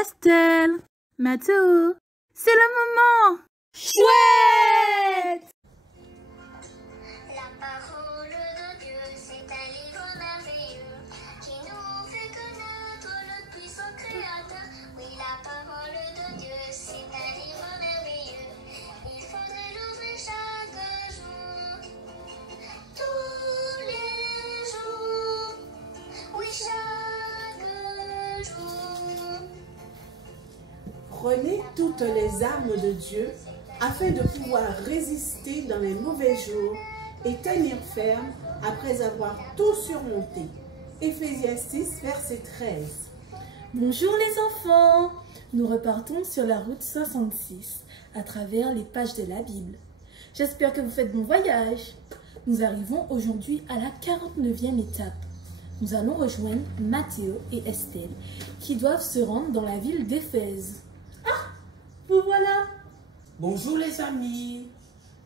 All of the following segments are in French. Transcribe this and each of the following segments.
Estelle, Mathéo, c'est le moment. Chouette! La parole de Dieu, c'est un livre merveilleux qui nous fait connaître le puissant Créateur. Oui, la parole de Dieu, c'est un livre merveilleux. Il faudrait l'ouvrir chaque jour, tous les jours. Oui, chaque jour. Prenez toutes les armes de Dieu afin de pouvoir résister dans les mauvais jours et tenir ferme après avoir tout surmonté. Éphésiens 6, verset 13. Bonjour les enfants! Nous repartons sur la route 66 à travers les pages de la Bible. J'espère que vous faites bon voyage. Nous arrivons aujourd'hui à la 49e étape. Nous allons rejoindre Mathéo et Estelle qui doivent se rendre dans la ville d'Éphèse. Ah! Vous voilà! Bonjour les amis,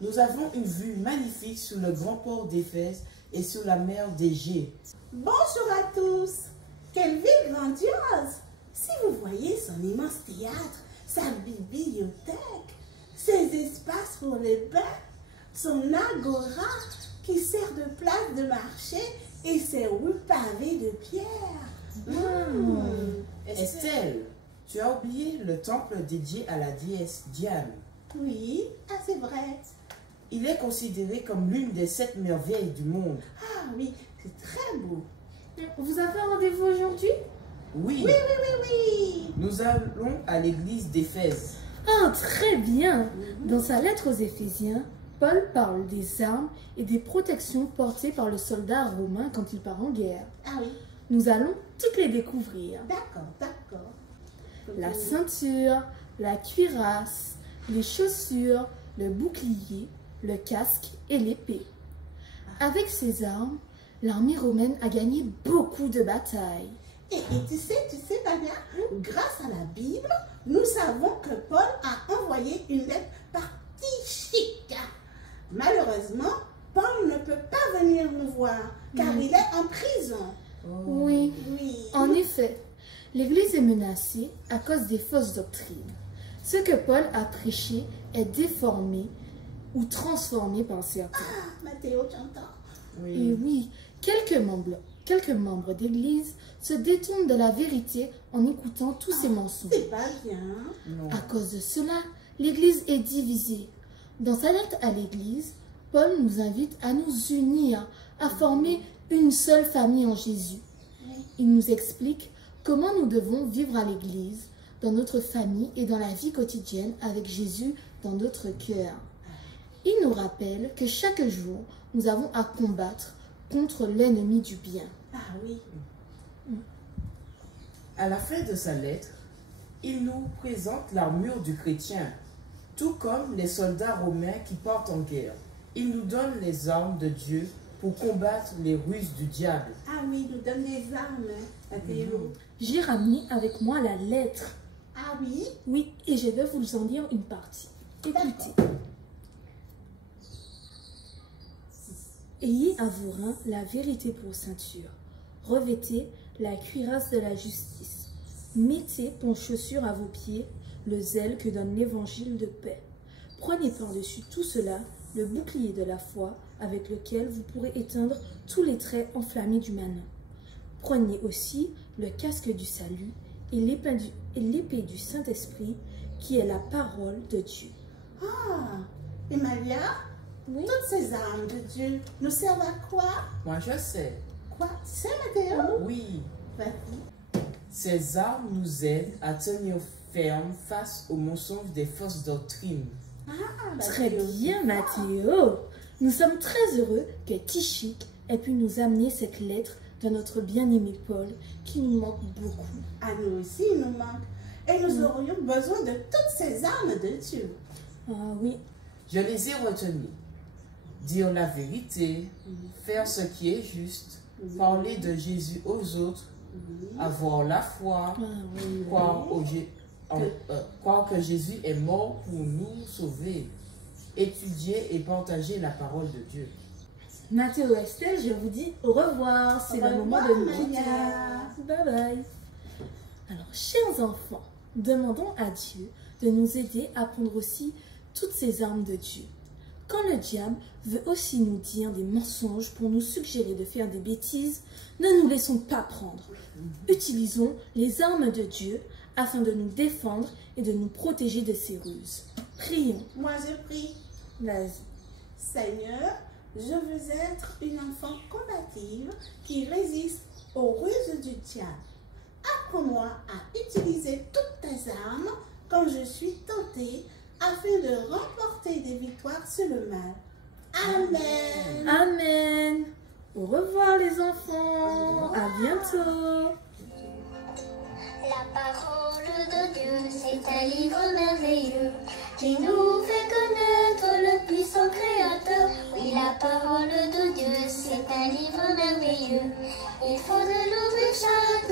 nous avons une vue magnifique sur le grand port d'Éphèse et sur la mer d'Égée. Bonjour à tous! Quelle ville grandiose! Si vous voyez son immense théâtre, sa bibliothèque, ses espaces pour les bains, son agora qui sert de place de marché et ses rues pavées de pierre. Estelle, tu as oublié le temple dédié à la déesse Diane. Oui, ah c'est vrai. Il est considéré comme l'une des 7 merveilles du monde. Ah oui, c'est très beau. Vous avez un rendez-vous aujourd'hui? Oui, Oui. nous allons à l'église d'Éphèse. Ah, très bien! Dans sa lettre aux Éphésiens, Paul parle des armes et des protections portées par le soldat romain quand il part en guerre. Ah oui, Nous allons toutes les découvrir. d'accord. La ceinture, la cuirasse, les chaussures, le bouclier, le casque et l'épée. Avec ces armes, l'armée romaine a gagné beaucoup de batailles. Et tu sais, Tania, grâce à la Bible, nous savons que Paul a envoyé une lettre partichique. Malheureusement, Paul ne peut pas venir nous voir car il est en prison. Oui, Oui. en effet, l'Église est menacée à cause des fausses doctrines. Ce que Paul a prêché est déformé ou transformé par certains. Ah, Mathéo, tu entends? Et oui, quelques membres d'Église se détournent de la vérité en écoutant tous ces mensonges. C'est pas bien. Non. À cause de cela, l'Église est divisée. Dans sa lettre à l'Église, Paul nous invite à nous unir, à former une seule famille en Jésus. Il nous explique comment nous devons vivre à l'Église, dans notre famille et dans la vie quotidienne avec Jésus dans notre cœur. Il nous rappelle que chaque jour, nous avons à combattre contre l'ennemi du bien. Ah oui. À la fin de sa lettre, il nous présente l'armure du chrétien, tout comme les soldats romains qui partent en guerre. Il nous donne les armes de Dieu pour combattre les ruses du diable. Ah oui, nous donne les armes, Mathéo. J'ai ramené avec moi la lettre. Ah oui. Oui, et je vais vous en dire une partie. Écoutez. Ayez à vos reins la vérité pour ceinture. Revêtez la cuirasse de la justice. Mettez pour chaussure à vos pieds le zèle que donne l'évangile de paix. Prenez par-dessus tout cela le bouclier de la foi avec lequel vous pourrez éteindre tous les traits enflammés du Manon. Prenez aussi le casque du salut et l'épée du Saint-Esprit qui est la parole de Dieu. Ah, et Maria, Oui. toutes ces armes de Dieu nous servent à quoi? Moi je sais, Quoi? C'est Mathéo? oui, Vas-y. ces armes nous aident à tenir ferme face aux mensonges des fausses doctrines. Ah, Très Mathéo. bien, Mathéo. Nous sommes très heureux que Tichik ait pu nous amener cette lettre de notre bien-aimé Paul qui nous manque beaucoup. À nous aussi, il nous manque. Et nous aurions besoin de toutes ces armes de Dieu. Ah oui, Je les ai retenues. Dire la vérité, faire ce qui est juste, parler de Jésus aux autres, avoir la foi, ah oui. croire que Jésus est mort pour nous sauver, étudier et partager la parole de Dieu. Mathéo et Estelle, je vous dis au revoir. C'est le moment de nous quitter. Maria. Bye bye. Alors, chers enfants, Demandons à Dieu de nous aider à prendre aussi toutes ces armes de Dieu. Quand le diable veut aussi nous dire des mensonges pour nous suggérer de faire des bêtises, ne nous laissons pas prendre. Utilisons les armes de Dieu afin de nous défendre et de nous protéger de ses ruses. Prions. Moi je prie. Vas-y. Seigneur, je veux être une enfant combative qui résiste aux ruses du diable. Apprends-moi à utiliser toutes tes armes quand je suis tentée afin de remporter des victoires sur le mal. Amen. Amen. Au revoir les enfants. À bientôt. La parole de Dieu, c'est un livre merveilleux qui nous fait connaître le puissant Créateur. Oui, la parole de Dieu, c'est un livre merveilleux. Il faudrait l'ouvrir chaque